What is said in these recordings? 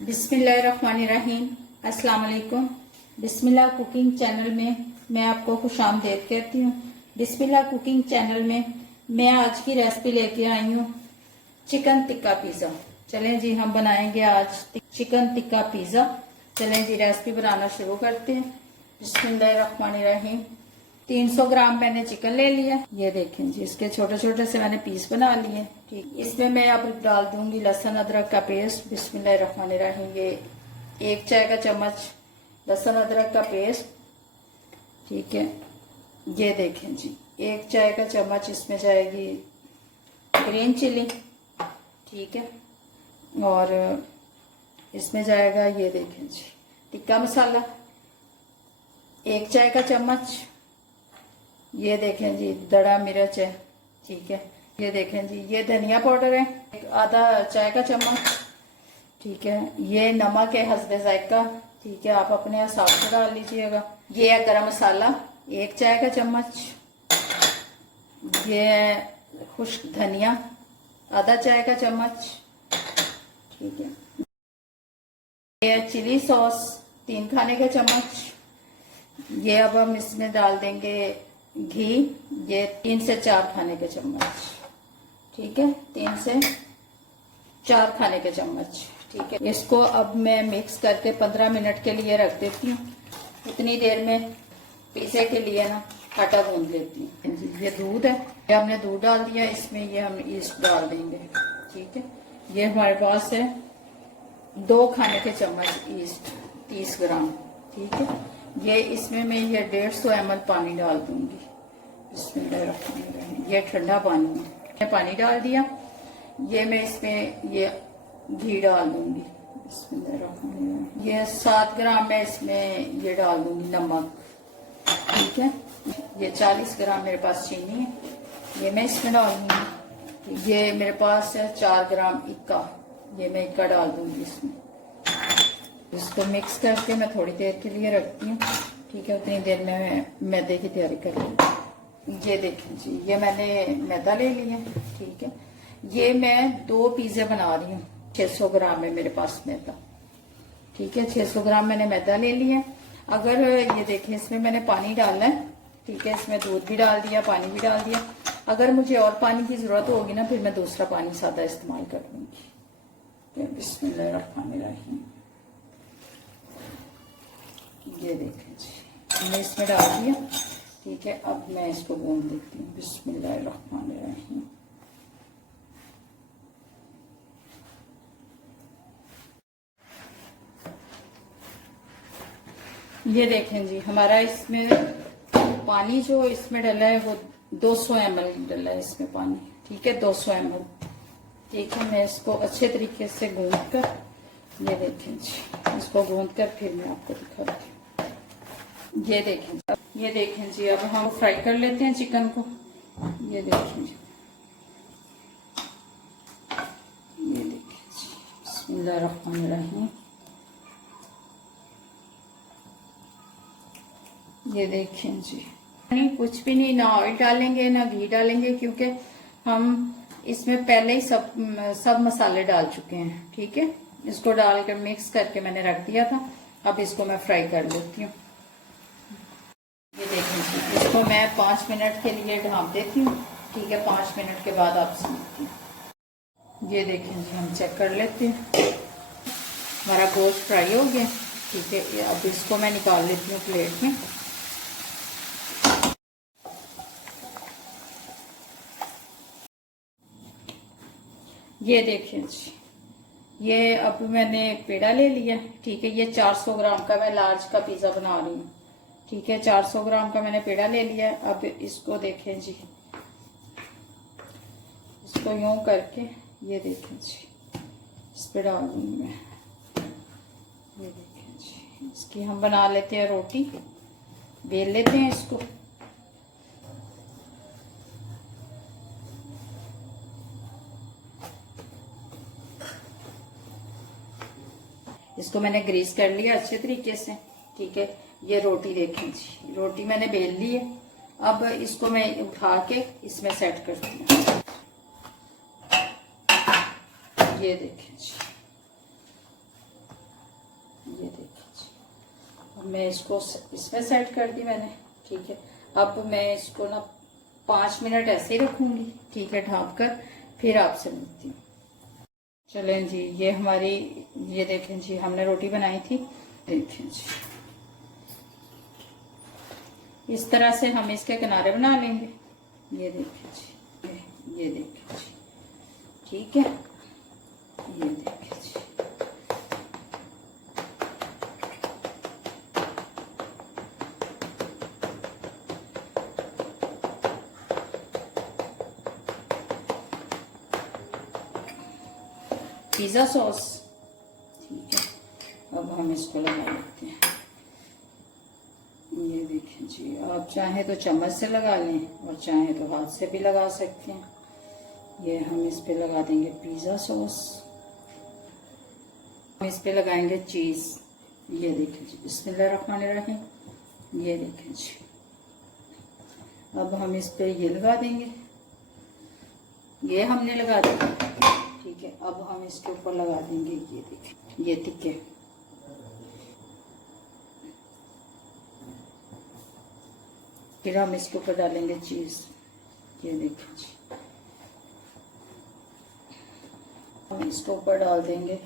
बिस्मिल्लाहिर्रहमानिर्रहीम। अस्सलाम वालेकुम। बिस्मिल्लाह कुकिंग चैनल में मैं आपको खुशामदीद कहती हूँ। बिस्मिल्लाह कुकिंग चैनल में मैं आज की रेसिपी लेके आई हूँ चिकन टिक्का पिज़्ज़ा। चलें जी, हम बनाएंगे आज चिकन टिक्का पिज़्ज़ा। चलें जी, रेसिपी बनाना शुरू करते हैं। बिस्मिल्लाहिर्रहमानिर्रहीम। 300 ग्राम मैंने चिकन ले लिया। ये देखें जी, इसके छोटे छोटे से मैंने पीस बना लिए। ठीक, इसमें मैं अब डाल दूंगी लहसुन अदरक का पेस्ट। बिस्मिल्लाहिर्रहमानिर्रहीम। ये 1 चाय का चम्मच लहसुन अदरक का पेस्ट। ठीक है, ये देखें जी, 1 चाय का चम्मच इसमें जाएगी ग्रीन चिली। ठीक है, और इसमें जाएगा, ये देखें जी, टिक्का मसाला 1 चाय का चम्मच। ये देखें जी, दड़ा मिर्च है। ठीक है, ये देखें जी, ये धनिया पाउडर है 1/2 चाय का चम्मच। ठीक है, ये नमक है हस्बे जायका। ठीक है, आप अपने हिसाब से डाल लीजिएगा। ये है गरम मसाला 1 चाय का चम्मच। ये है खुश्क धनिया आधा चाय का चम्मच। ठीक है, ये है चिली सॉस 3 खाने का चम्मच। ये अब हम इसमें डाल देंगे घी, ये 3 से 4 खाने के चम्मच। ठीक है, 3 से 4 खाने के चम्मच। ठीक है, इसको अब मैं मिक्स करके 15 मिनट के लिए रख देती हूँ। इतनी देर में पीसे के लिए ना आटा गूंद लेती हूँ। ये दूध है, ये हमने दूध डाल दिया इसमें। ये हम ईस्ट डाल देंगे। ठीक है, ये हमारे पास है 2 खाने के चम्मच ईस्ट 30 ग्राम। ठीक है, ये इसमें मैं ये 150 ml पानी डाल दूंगी। बिस्मिल्लाहिर्रहमानिर्रहीम। ये ठंडा पानी है, मैंने पानी डाल दिया। ये मैं इसमें ये घी डाल दूंगी। बिस्मिल्लाहिर्रहमानिर्रहीम। ये 7 ग्राम मैं इसमें ये डाल दूंगी नमक। ठीक है, ये 40 ग्राम मेरे पास चीनी है, ये मैं इसमें डाल दूंगी। ये मेरे पास है 4 ग्राम इक्का, ये मैं इक्का डाल दूंगी इसमें। इसको मिक्स करके मैं थोड़ी देर के लिए रखती हूँ। ठीक है, उतनी देर में मैं मैदे की तैयारी कर लूँगी। ये देखें जी, ये मैंने मैदा ले लिया। ठीक है, ये मैं 2 पिज़्ज़े बना रही हूँ। 600 ग्राम है मेरे पास मैदा। ठीक है, 600 ग्राम मैंने मैदा ले लिया। अगर ये देखें, इसमें मैंने पानी डालना है। ठीक है, इसमें दूध भी डाल दिया, पानी भी डाल दिया। अगर मुझे और पानी की जरूरत होगी ना, फिर मैं दूसरा पानी सादा इस्तेमाल कर लूंगी। बिस्मिल्लाहिर्रहमानिर्रहीम। ये देखें जी, मैंने इसमें डाल दिया। ठीक है, अब मैं इसको गूंद लेती हूँ। बिस्मिल्लाहिर्रहमानिर्रहीम। ये देखें जी, हमारा इसमें पानी जो इसमें डला है वो 200 ml डला है इसमें पानी। ठीक है, 200 ml। ठीक है, मैं इसको अच्छे तरीके से गूंद कर, ये देखें जी, इसको गूंद कर फिर मैं आपको दिखाती हूँ। ये देखें जी, अब हम फ्राई कर लेते हैं चिकन को। ये देखें जी, ये देखें जी, बिस्मिल्लाहिर्रहमानिर्रहीम। ये देखें जी, नहीं कुछ भी नहीं, ना ऑयल डालेंगे ना घी डालेंगे, क्योंकि हम इसमें पहले ही सब मसाले डाल चुके हैं। ठीक है, इसको डालकर मिक्स करके मैंने रख दिया था। अब इसको मैं फ्राई कर लेती हूँ। ये देखें जी, इसको मैं 5 मिनट के लिए ढाँप देती हूँ। ठीक है, 5 मिनट के बाद आपसे मिलती हूँ। ये देखें जी, हम चेक कर लेते हैं। हमारा गोश्त फ्राई हो गया। ठीक है, अब इसको मैं निकाल लेती हूँ प्लेट में। ये देखिए जी, ये अब मैंने पेड़ा ले लिया। ठीक है, ये 400 ग्राम का मैं लार्ज का पिज़्ज़ा बना रही हूँ। ठीक है, 400 ग्राम का मैंने पेड़ा ले लिया। अब इसको देखें जी, इसको यूं करके, ये देखें जी, इस पे डाल दूंगी मैं। ये देखें जी, इसकी हम बना लेते हैं रोटी, बेल लेते हैं इसको। इसको मैंने ग्रीस कर लिया अच्छे तरीके से। ठीक है, ये रोटी देखें जी, रोटी मैंने बेल ली है। अब इसको मैं उठा के इसमें सेट करती हूँ। ये देखें जी, मैं इसको इसमें सेट कर दी मैंने, ठीक है। अब मैं इसको ना 5 मिनट ऐसे ही रखूंगी, ठीक है, ढाँप कर, फिर आपसे मिलती हूँ। चलें जी, ये हमारी, ये देखें जी, हमने रोटी बनाई थी, देखें जी, इस तरह से हम इसके किनारे बना लेंगे। ये देखें जी, ये देखें जी, ठीक है, ये देखें जी। पिज़्ज़ा सॉस, ठीक है। अब हम इसको लगा लेते हैं। ये देखें जी, आप चाहे तो चम्मच से लगा लें और चाहे तो हाथ से भी लगा सकते हैं। ये हम इस पे लगा देंगे पिज़्ज़ा सॉस, हम इस पे लगाएंगे चीज़। ये देखें जी, बिस्मिल्लाहिर्रहमानिर्रहीम, ये देखें जी। अब हम इस पे ये लगा देंगे, ये हमने लगा दिया, ठीक है। अब हम इसके ऊपर लगा देंगे, ये देखें, ये टिक्के, फिर हम इसके ऊपर डालेंगे चीज। ये देखिए जी, हम इसके ऊपर डाल देंगे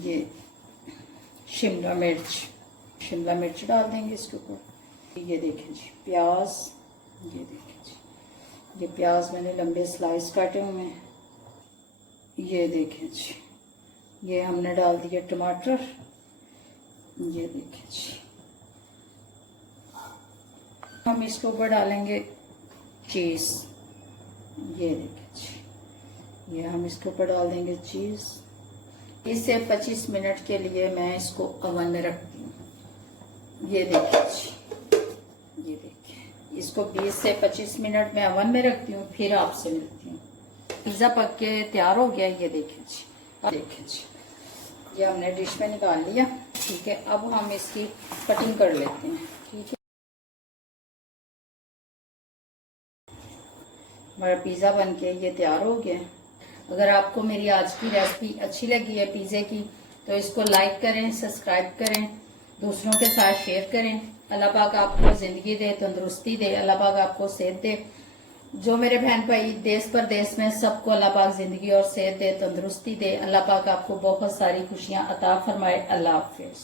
ये शिमला मिर्च डाल देंगे इसके ऊपर। ये देखें जी प्याज, ये देखें जी, ये प्याज मैंने लंबे स्लाइस काटे हुए हैं। ये देखें जी, ये हमने डाल दिया टमाटर। ये देखें जी, हम इसके ऊपर डालेंगे चीज। ये देखें जी, ये हम इसके ऊपर डाल देंगे चीज। 20 से 25 मिनट के लिए मैं इसको ओवन में रखती हूँ। ये देखिए जी, ये देखिए, इसको 20 से 25 मिनट में ओवन में रखती हूँ, फिर आपसे मिलती हूँ। पिज्जा पक के तैयार हो गया। ये देखिए जी, देखिए जी, ये हमने डिश में निकाल लिया, ठीक है। अब हम इसकी कटिंग कर लेते हैं, ठीक है। हमारा पिज़्ज़ा बनके ये तैयार हो गया। अगर आपको मेरी आज की रेसिपी अच्छी लगी है पिज़्ज़े की, तो इसको लाइक करें, सब्सक्राइब करें, दूसरों के साथ शेयर करें। अल्लाह पाक आपको ज़िंदगी दे, तंदुरुस्ती दे, अल्लाह पाक आपको सेहत दे। जो मेरे बहन भाई देश परदेश में, सबको अल्लाह पाक ज़िंदगी और सेहत दे, तंदुरुस्ती दे। अल्लाह पाक आपको बहुत सारी खुशियाँ अता फरमाए। अल्लाह हाफिज़।